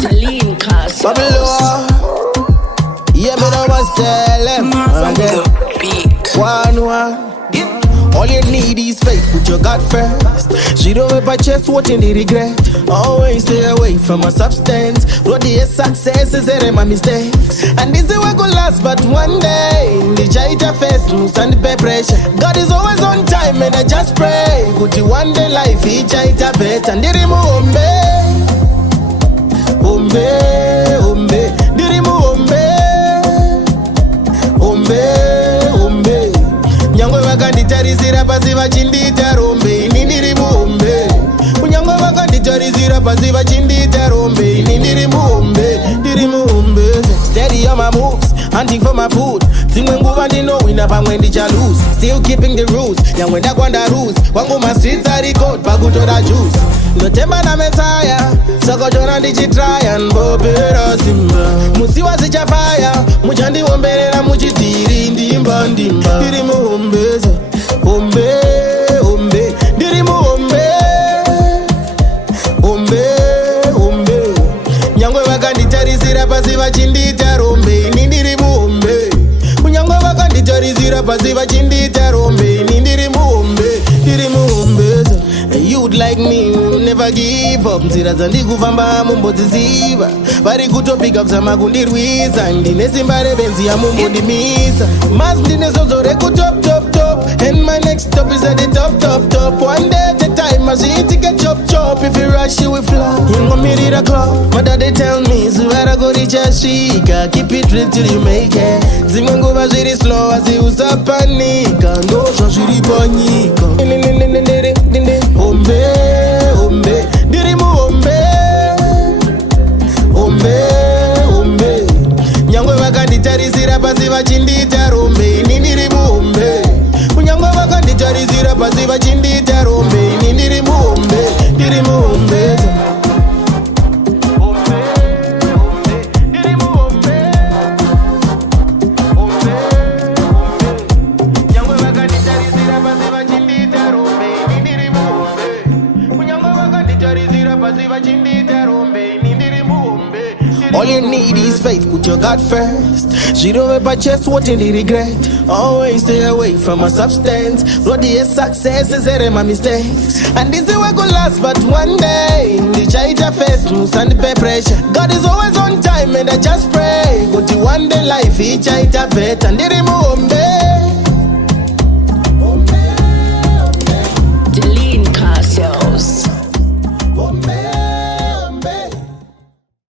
Delyn Car Sales. Yeah, me no must tell them. One. All you need is faith, put your God first. She don't ever chest what in the regret. Always stay away from a substance. What the success is there my mistakes. And this is what go last but one day. The jaita face, moves and the pressure. God is always on time and I just pray. Good to one day life, he jaita bet. And Ndirimuhombe, hombe, hombe, Ndirimuhombe, hombe, hombe. Nyangwe vakanditarisira pasi vachindita rombe, ini Ndirimuhombe. Nyangwe vakanditarisira pasi vachindita rombe, ini Ndirimuhombe, Ndirimuhombe. Steady on my moves, hunting for my food. Zimwe nguva ndinowina pamwe ndicha lose. Still keeping the rules, nyangwe ndakwanda rules. Wangu ma streets are record, pakutora juice. Notemba na Messiah, sokochona ndichitraya nbopera simba. Musiwa zichafaya, muchandihomberera muchitiri ndimba ndimba. Ndirimuhombe, hombe, hombe, Ndirimuhombe, hombe, hombe. Nyangwe vakanditarisira pasi vachindita rombe, ini Ndirimuhombe. Nyangwe vakanditarisira pasi vachindita rombe, ini Ndirimuhombe, Ndirimuhombe. You'd like me, never give up. Nzira dzandikufamba mumbodziziva. Vari kutopika kuzama kundirwisa. Ndine simba rebenzi ya mumbondimisa. Mas ndine zozo reku top top top. And my next stop is at the top top top. One day at a time, I see it get chop chop. If you rush, you will fly. You want me to the club? My daddy tell me, so where I go reach a shika. Keep it real till you make it. Zimango vaziri slow, as you usapanika. No, shashiri panika. Hombe, hombe, Ndirimuhombe, hombe, hombe. Nyangwe vakanditarisira pasi vachindita rombe, ini Ndirimuhombe. Nyangwe vakanditarisira pasi vachindita rombe, ini Ndirimuhombe, Ndirimuhombe. All you need is faith, put your God first. She don't ever chest what in the regret. Always stay away from a substance. Bloody success is there my mistakes. And this is what go last but one day. The jaita face, moves and the pressure. God is always on time and I just pray. Go to one day life, he jaita bet and Ndirimuhombe.